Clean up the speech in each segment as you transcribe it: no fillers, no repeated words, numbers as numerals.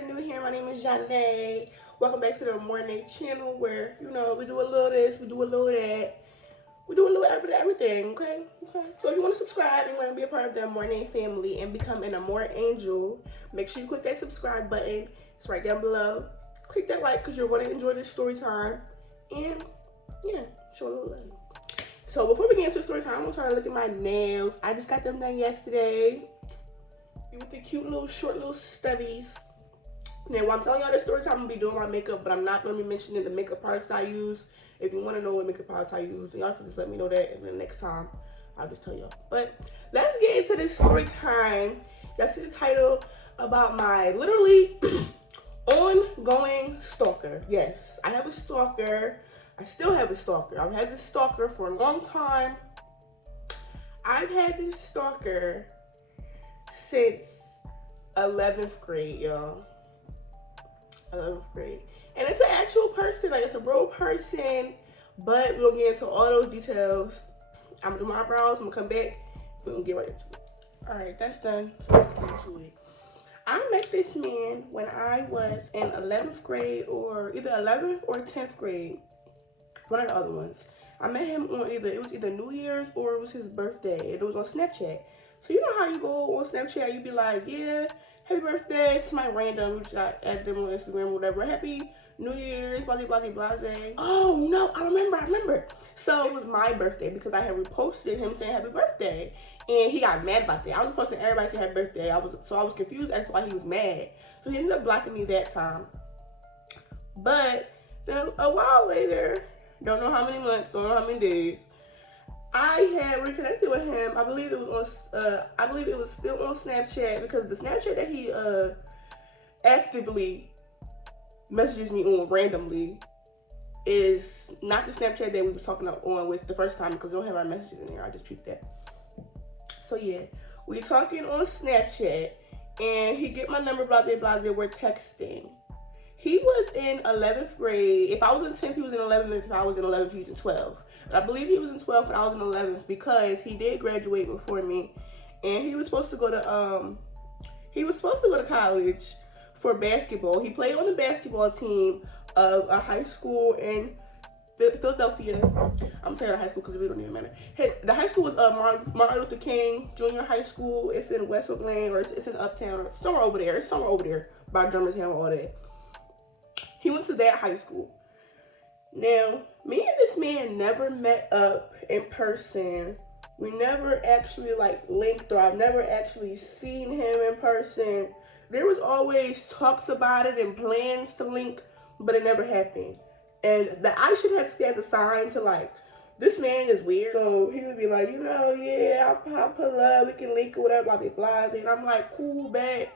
you're new here, my name is AmorNae. Welcome back to the AmorNae channel where, we do a little this, we do a little that. We do a little everything, okay? So if you want to subscribe and want to be a part of the AmorNae family and become an Amor Angel, make sure you click that subscribe button. It's right down below. Click that like because you're going to enjoy this story time. And, yeah, show a little love. So before we get into the story time, I'm going to try to look at my nails. I just got them done yesterday. With the cute little short little stubbies. Now while I'm telling y'all this story time, I'm gonna be doing my makeup, but I'm not gonna be mentioning the makeup products I use. If you want to know what makeup products I use, y'all can just let me know that, and then next time I'll just tell y'all. But let's get into this story time. Y'all see the title about my literally ongoing stalker. Yes, I have a stalker. I still have a stalker. I've had this stalker for a long time. I've had this stalker since 11th grade, y'all. 11th grade. And it's an actual person, like it's a real person, but we'll get into all those details. I'm gonna do my eyebrows, I'm gonna come back, we're gonna get right into it. Alright, that's done. So let's get into it. I met this man when I was in 11th grade, or either 11th or 10th grade. One of the other ones. I met him on it was either New Year's or it was his birthday. It was on Snapchat. So you know how you go on Snapchat, you be like, yeah, happy birthday, it's my random, you just got add them on Instagram or whatever. Happy New Year's, blase, blase, blase. Oh no, I remember. So it was my birthday because I had reposted him saying happy birthday. And he got mad about that. I was posting everybody saying happy birthday. I was confused as to why he was mad. So he ended up blocking me that time. But then a while later, don't know how many months, don't know how many days, I had reconnected with him. I believe it was still on Snapchat, because the Snapchat that he actively messages me on randomly is not the Snapchat that we were talking on with the first time, because we don't have our messages in there. I just peeped that. So yeah, we talking on Snapchat, and he get my number, blase blase. We're texting. He was in 11th grade. If I was in 10th, he was in 11th. If I was in 11th, he was in 12th. But I believe he was in 12th and I was in 11th because he did graduate before me, and he was supposed to go to college for basketball. He played on the basketball team of a high school in Philadelphia. I'm saying high school because it really don't even matter. The high school was Martin Luther King Junior High School. It's in West Oakland, or it's in Uptown, or somewhere over there. It's somewhere over there by Germantown, all that. He went to that high school. Now, me and this man never met up in person. We never actually linked, or I've never actually seen him in person. There was always talks about it and plans to link, but it never happened. And that I should have to stay as a sign to this man is weird. So he would be like, yeah, I'll pull up, we can link or whatever, blah, blah, blah. And I'm like, cool, bet.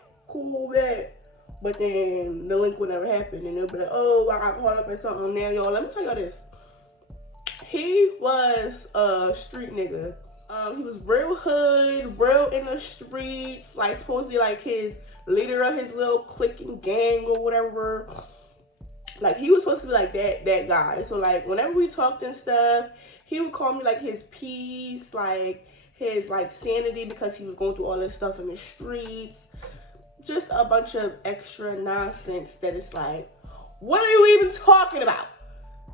But then the link would never happen, and they'll be like, oh, I got caught up in something. Now, y'all, let me tell y'all this. He was a street nigga. He was real hood, real in the streets, supposedly his leader of his little clique and gang or whatever. He was supposed to be that guy. So whenever we talked and stuff, he would call me his peace, his sanity, because he was going through all this stuff in the streets. Just a bunch of extra nonsense that is what are you even talking about?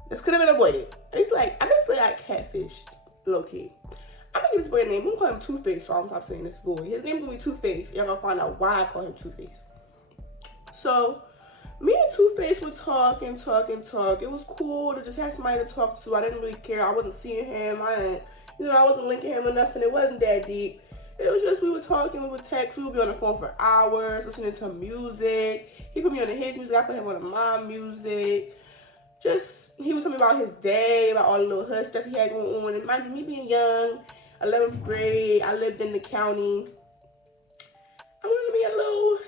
This could have been avoided. It's I basically got catfished, low key. I'm gonna give this boy a name. I'm gonna call him Two-Face, so I'm stop saying this boy. His name's gonna be Two-Face. Y'all gonna find out why I call him Two-Face. So, me and Two-Face would talk and talk. It was cool to just have somebody to talk to. I didn't really care. I wasn't seeing him. I wasn't linking him or nothing. It wasn't that deep. It was just, we would talk and we would text. We would be on the phone for hours, listening to music. He put me on his music. I put him on my music. He would tell me about his day, about all the little hood stuff he had going on. And mind you, me being young, 11th grade, I lived in the county. I wanted to be a little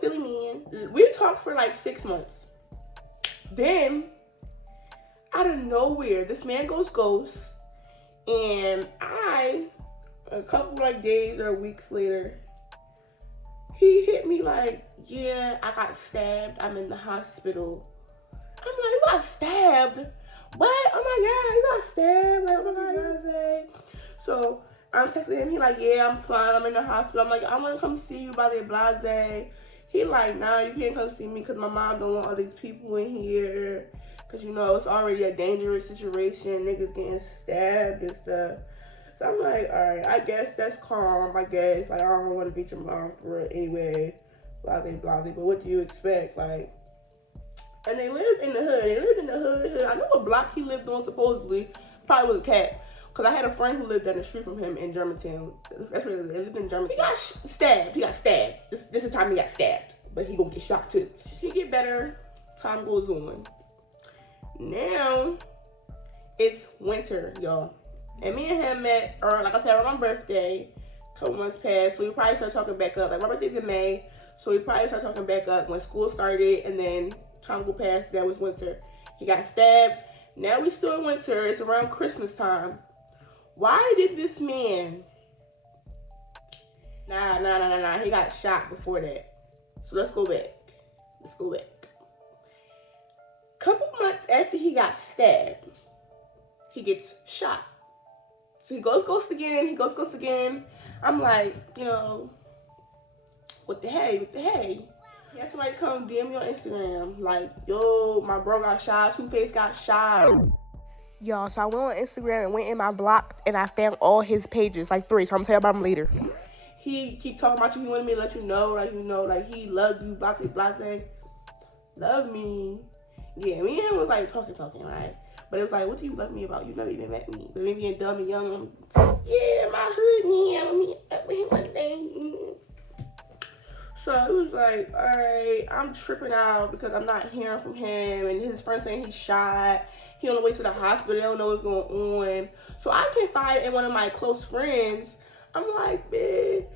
Philly man. We talked for 6 months. Then, out of nowhere, this man goes ghost. And a couple days or weeks later, he hit me yeah, I got stabbed. I'm in the hospital. I'm like, you got stabbed? What? Oh my God, you got stabbed? Oh my God. So I'm texting him. He yeah, I'm fine. I'm in the hospital. I'm like, I want to come see you, blase blase. He like, nah, you can't come see me because my mom don't want all these people in here. Because, you know, it's already a dangerous situation. Niggas getting stabbed and stuff. So I'm like, all right, I guess that's calm. I guess, like, I don't want to beat your mom for it anyway. Blase, blase. But what do you expect? Like, and they lived in the hood. They lived in the hood. I know what block he lived on, supposedly. Probably was a cat. Because I had a friend who lived down the street from him in Germantown. That's where they lived in Germantown. He got stabbed. He got stabbed. This is the time he got stabbed. But he gonna get shot too. Just to get better, time goes on. Now, it's winter, y'all. And me and him met, or like I said, on my birthday. A couple months passed, so we probably start talking back up. Like, my birthday's in May, so we probably start talking back up when school started, and then time go past, that was winter. He got stabbed. Now we still in winter. It's around Christmas time. Why did this man... Nah. He got shot before that. So let's go back. Couple months after he got stabbed, he gets shot. So he goes ghost again. I'm like, you know, what the hey? He had somebody come DM me on Instagram, like, yo, my bro got shot, Two-Face got shot. Y'all, so I went on Instagram and went in my block and I found all his pages, like 3, so I'm gonna tell you about him later. He keep talking about you, he wanted me to let you know, like he loved you, blase. Love me. Yeah, me and him was like talking, right? But it was like, what do you love me about? You never even met me. But me being dumb and young, yeah, my hood, yeah, let me up with him one day. So it was like, all right, I'm tripping out because I'm not hearing from him, and his friend saying he's shot. He on the way to the hospital. They don't know what's going on. So I confide in one of my close friends. I'm like, man,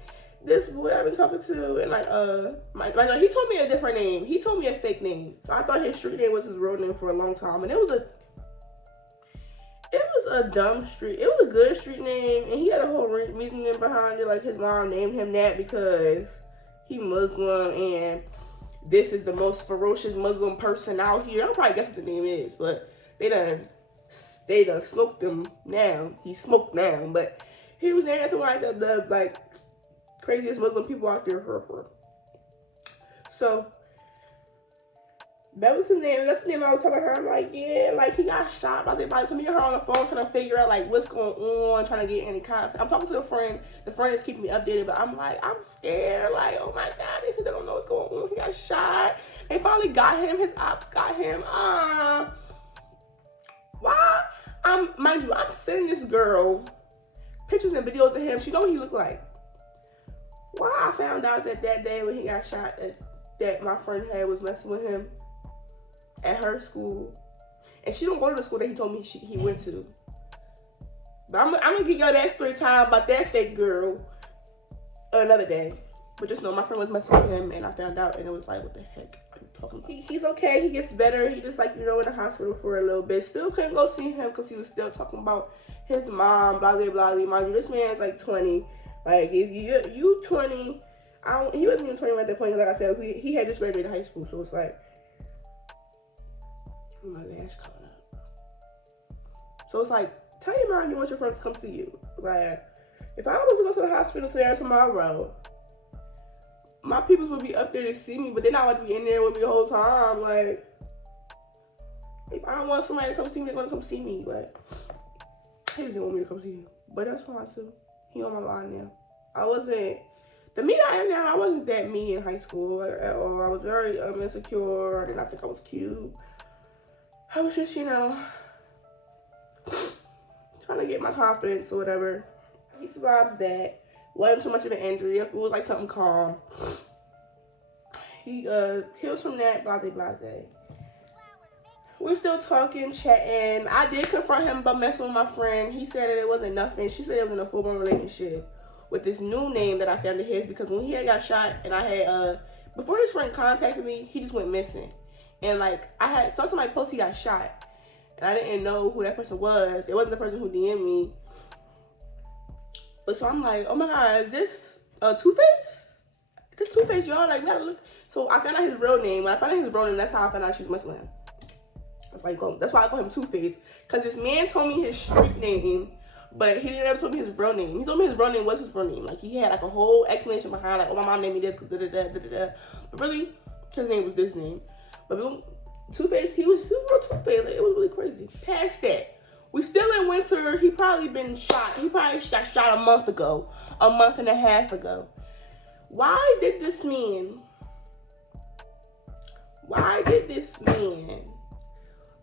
this boy I've been talking to, and like, he told me a different name. He told me a fake name. So I thought his street name was his real name for a long time, and it was a dumb street. It was a good street name, and he had a whole reasoning behind it. Like, his mom named him that because he Muslim, and this is the most ferocious Muslim person out here. I don't probably guess what the name is, but they done smoked him now. He smoked now, but he was named after like the like craziest Muslim people out there. So that was his name. That's the name I was telling her. I'm like, yeah, like he got shot by the body. So me and her on the phone trying to figure out like what's going on, trying to get any contact. I'm talking to a friend. The friend is keeping me updated, but I'm like, I'm scared. Like, oh my God, they said they don't know what's going on. He got shot. They finally got him. His ops got him. Why? Mind you, I'm sending this girl pictures and videos of him. She know what he looked like. Why I found out that day when he got shot that my friend had was messing with him at her school, and she don't go to the school that he told me he went to. But I'm gonna give y'all that story time about that fake girl another day. But just know my friend was messing with him, and I found out, and it was like, what the heck are you talking about? He's okay. He gets better. He just like, you know, in the hospital for a little bit. Still couldn't go see him because he was still talking about his mom, blah blah. Mind you, this man's like 20. Like, if you 20, he wasn't even 21 at that point. Like I said, he had just graduated high school, so it's like, oh my lash coming up. So it's like, tell your mom you want your friends to come see you. Like, if I was to go to the hospital today tomorrow, my peoples would be up there to see me, but they're not going to be in there with me the whole time. Like, if I don't want somebody to come see me, they're going to come see me. Like, he doesn't want me to come see you, but that's fine too. He on my line now. The me I am now, I wasn't that mean in high school at all. I was very insecure. I did not think I was cute. I was just, you know, trying to get my confidence or whatever. He survives that. Wasn't too much of an injury. It was like something calm. He heals from that, blase. We're still talking, chatting. I did confront him about messing with my friend. He said that it wasn't nothing. She said it was in a full-blown relationship with this new name that I found of his, because when he had got shot and I had, before his friend contacted me, he just went missing. And like, I saw somebody post he got shot, and I didn't know who that person was. It wasn't the person who DM'd me. But so I'm like, oh my God, is this Two-Face? This Two-Face, y'all, like, we gotta look. So I found out his real name. When I found out his real name, that's how I found out she was messing with him. That's why I call him Two-Face. Because this man told me his street name But he never told me his real name. He told me his real name was his real name. Like, he had like a whole explanation behind, like, oh, my mom named me this, da-da-da. But really, his name was this name. But Two-Face, he was real Two-Face. Like, it was really crazy. Past that, we still in winter. He probably been shot. He probably got shot a month and a half ago. Why did this man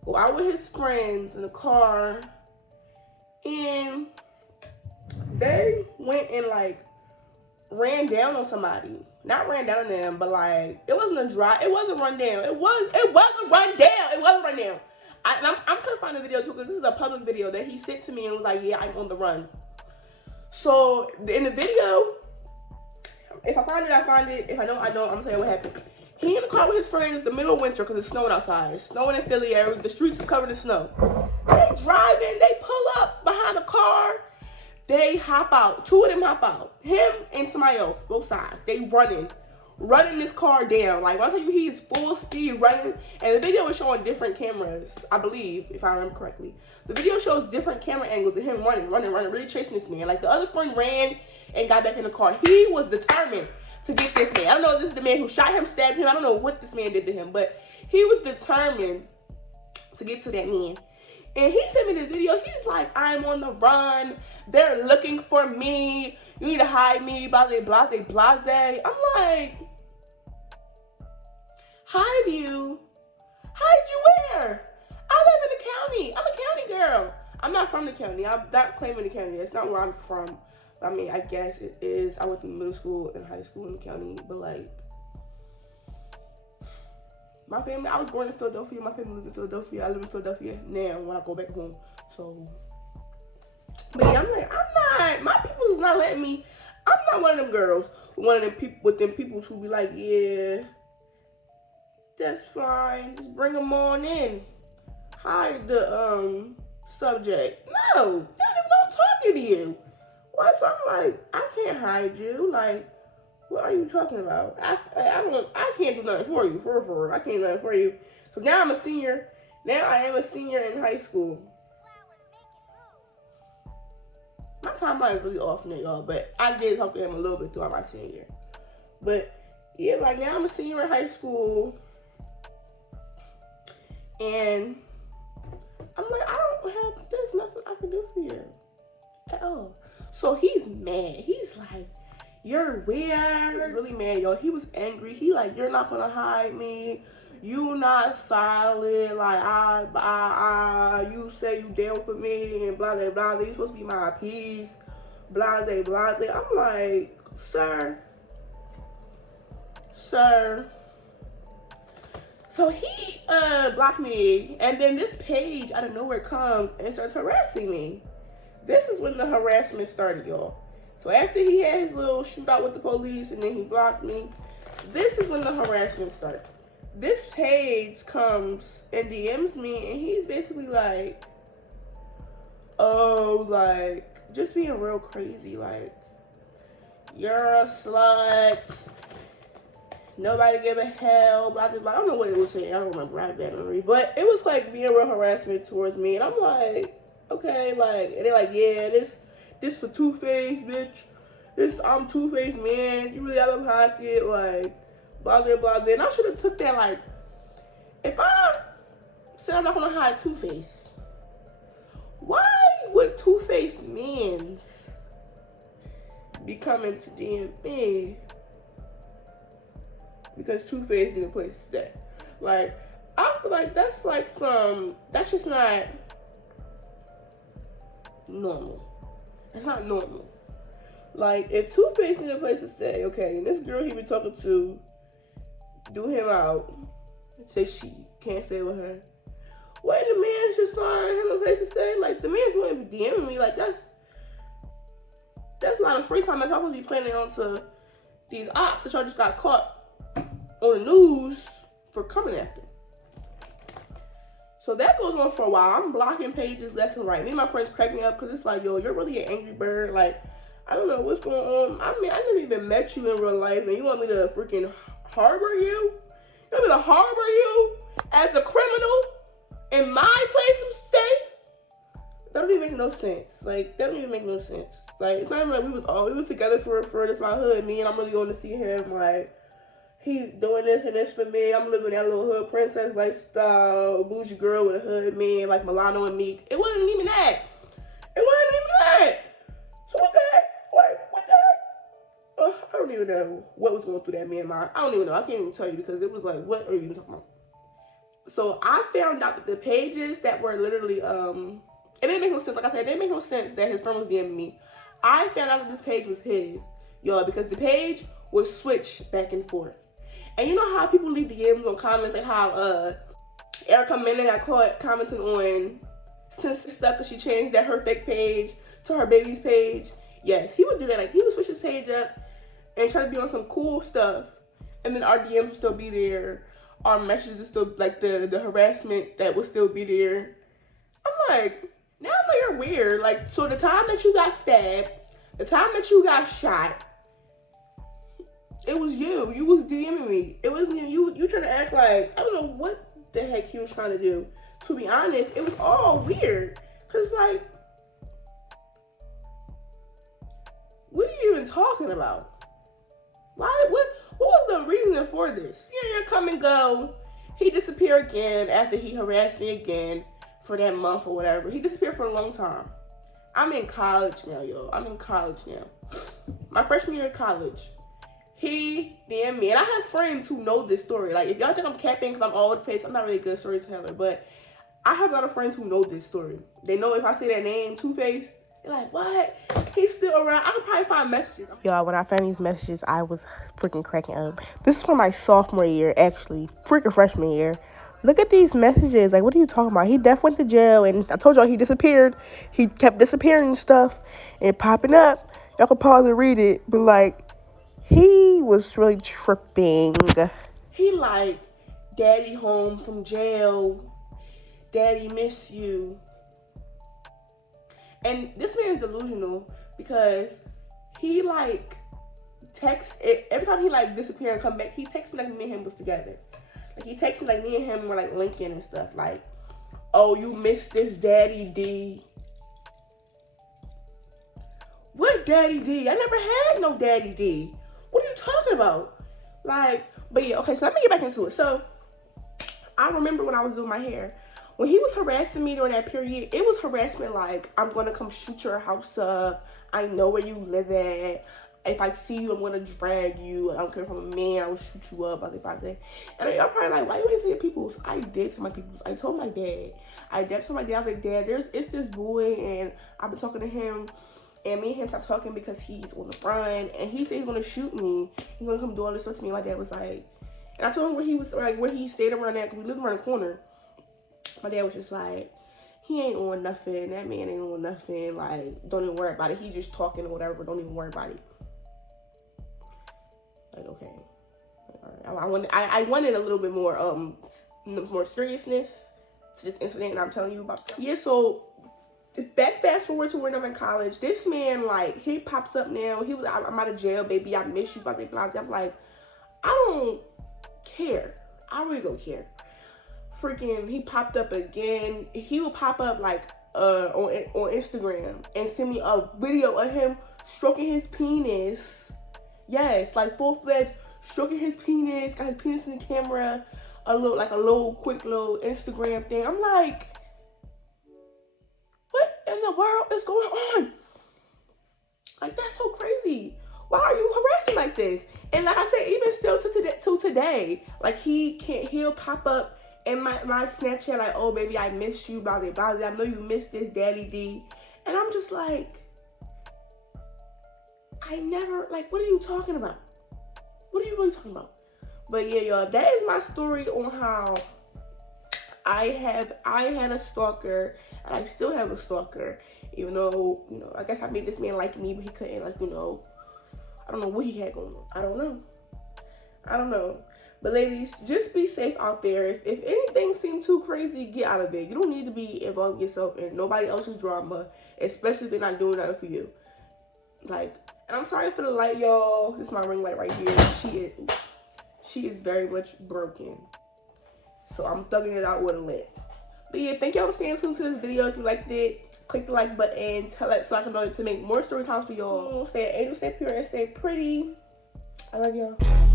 go out with his friends in a car, and they went and like ran down on somebody? Not ran down on them, but like it wasn't a run down. It wasn't run down. I'm trying to find the video too, because this is a public video that he sent to me and was like, yeah, I'm on the run. So in the video, if I find it, I find it. If I don't, I don't. I'm gonna tell you what happened. He in the car with his friends. It's the middle of winter because it's snowing outside. It's snowing in Philly area. The streets is covered in snow. They driving. They pull up behind the car. They hop out. Two of them hop out. Him and somebody else. Both sides. They running this car down. Like, when I tell you, he is full speed running. And the video is showing different cameras, I believe, if I remember correctly. The video shows different camera angles of him running, really chasing this man. Like, the other friend ran and got back in the car. He was determined to get this man. I don't know if this is the man who shot him, stabbed him. I don't know what this man did to him, but he was determined to get to that man. And he sent me the video. He's like, I'm on the run. They're looking for me. You need to hide me. Blase, blase, blase. I'm like, hide you? Hide you where? I live in the county. I'm a county girl. I'm not from the county. I'm not claiming the county. That's not where I'm from. I mean, I guess it is. I went to middle school and high school in the county, but like, my family, I was born in Philadelphia. My family lives in Philadelphia. I live in Philadelphia now when I go back home. So, but yeah, I'm like, my people's is not letting me. I'm not one of them girls. One of them people with them people who be like, yeah, that's fine. Just bring them on in. Hide the subject. No, not even though I'm talking to you. What? So I'm like, I can't hide you. Like, what are you talking about? I can't do nothing for you. For real. I can't do nothing for you. So now I'm a senior. Now I am a senior in high school. My timeline is really off now, y'all. But I did talk to him a little bit throughout my senior year. But yeah, like now I'm a senior in high school. And I'm like, there's nothing I can do for you at all. So he's mad. He's like, you're weird. He's really mad, yo. He was angry. He like, you're not gonna hide me. You not solid. Like, you say you down for me and blah, blah, blah. You supposed to be my piece. Blah, blah, blah. I'm like, sir. So he blocked me, and then this page out of nowhere comes and starts harassing me. This is when the harassment started, y'all. So after he had his little shootout with the police and then he blocked me, this is when the harassment started. This page comes and DMs me, and he's basically like, oh, like, just being real crazy. Like, you're a slut. Nobody give a hell. Blah, blah, blah. I don't know what it was saying. I don't remember. I have bad memory. But it was like being real harassment towards me. And I'm like, okay, like, and they're like, yeah, this for Two-Face, bitch. I'm Two-Face, man. You really out of pocket, like, blah, blah, blah. And I should have took that, like, if I said I'm not gonna hide Two-Face, why would Two-Face mans be coming to DM me? Because Two-Face need a place to stay. Like, I feel like that's just not normal. It's not normal. Like, if Two-Face need a place to stay, okay, and this girl he been talking to do him out, say she can't stay with her, why the man just find him a place to stay? Like, the man's going to be DMing me. Like, that's not a free time. I'm supposed to be planning on to these ops that y'all just got caught on the news for coming after. So that goes on for a while. I'm blocking pages left and right. Me and my friends crack me up because it's like, yo, you're really an angry bird. Like, I don't know what's going on. I mean, I never even met you in real life, and you want me to freaking harbor you? You want me to harbor you as a criminal in my place of stay? They don't even no sense. Like, that don't even make no sense. Like, it's not even like we was together for this my hood. Me and I'm really going to see him. Like, he's doing this and this for me. I'm living that little hood princess lifestyle, bougie girl with a hood man like Milano and Meek. It wasn't even that. It wasn't even that. So what the heck? Like, what the heck? I don't even know what was going through that man's mind. I don't even know. I can't even tell you because it was like, what are you even talking about? So I found out that the pages that were literally, it didn't make no sense. Like I said, it didn't make no sense that his friend was DMing me. I found out that this page was his, y'all, because the page was switched back and forth. And you know how people leave DMs on comments, like how Erica Mena got caught commenting on sensitive stuff because she changed that her fake page to her baby's page. Yes, he would do that. Like, he would switch his page up and try to be on some cool stuff, and then our DMs would still be there. Our messages would still, like, the harassment that would still be there. I'm like, now I know you're weird. Like, so the time that you got stabbed, the time that you got shot, it was you. You was DMing me. It wasn't you. You trying to act like, I don't know what the heck he was trying to do. To be honest, it was all weird. Cause like, what are you even talking about? Why? What was the reason for this? Yeah, come and go. He disappeared again after he harassed me again for that month or whatever. He disappeared for a long time. I'm in college now, yo. I'm in college now. My freshman year of college. He DM'd me, and I have friends who know this story. Like, if y'all think I'm capping because I'm all over the place, I'm not really a good storyteller, but I have a lot of friends who know this story. They know if I say that name, Two-Face, they're like, what? He's still around. I can probably find messages. Y'all, when I found these messages, I was freaking cracking up. This is from my sophomore year, actually. Freaking freshman year. Look at these messages. Like, what are you talking about? He definitely went to jail, and I told y'all he disappeared. He kept disappearing and stuff and popping up. Y'all can pause and read it, but, like, he was really tripping. He like, daddy home from jail. Daddy miss you. And this man is delusional because he like texts every time he like disappear and come back, he texts me like me and him was together. Like he texts me like me and him were like linking and stuff. Like, oh, you missed this Daddy D. What Daddy D? I never had no Daddy D. What are you talking about? Like, but yeah, okay, so let me get back into it. So I remember when I was doing my hair, when he was harassing me during that period, it was harassment like, I'm going to come shoot your house up. I know where you live at. If I see you, I'm going to drag you. I don't care if I'm a man, I will shoot you up. And y'all probably like, why you ain't tell your peoples? I did tell my peoples. I told my dad. I told my dad, I was like, Dad, it's this boy, and I've been talking to him. And me and him stopped talking because he's on the run. And he said he's going to shoot me. He's going to come do all this stuff to me. My dad was like, and I told him where he was, like, where he stayed around at, because we lived around the corner. My dad was just like, he ain't on nothing. That man ain't on nothing. Like, don't even worry about it. He just talking or whatever. Don't even worry about it. Like, okay. All right. I wanted a little bit more seriousness to this incident, and I'm telling you about that. Yeah, so fast forward to when I'm in college. This man, like, he pops up now. I'm out of jail, baby. I miss you, blah, blah, blah. I'm like, I don't care. I really don't care. Freaking, he popped up again. He will pop up like on Instagram and send me a video of him stroking his penis. Yes, like full-fledged stroking his penis. Got his penis in the camera. A little quick Instagram thing. I'm like, what in the world is going on? Like, that's so crazy. Why are you harassing like this? And like I said, even still to today, like he'll pop up in my Snapchat like, oh baby, I miss you, blah blah blah. I know you missed this, Daddy D. And I'm just like, I never, like, what are you talking about? What are you really talking about? But yeah, y'all, that is my story on how I had a stalker, and I still have a stalker, even though, you know, I guess I made this man like me, but he couldn't, like, you know, I don't know what he had going on. I don't know. But ladies, just be safe out there. If anything seems too crazy, get out of it. You don't need to be involved yourself in nobody else's drama, especially if they're not doing that for you. Like, and I'm sorry for the light, y'all. This is my ring light right here. She is very much broken. So I'm thugging it out with a lamp. But yeah, thank y'all for staying tuned to this video. If you liked it, click the like button, tell it so I can know to make more story times for y'all. Stay angel, stay pure, and stay pretty. I love y'all.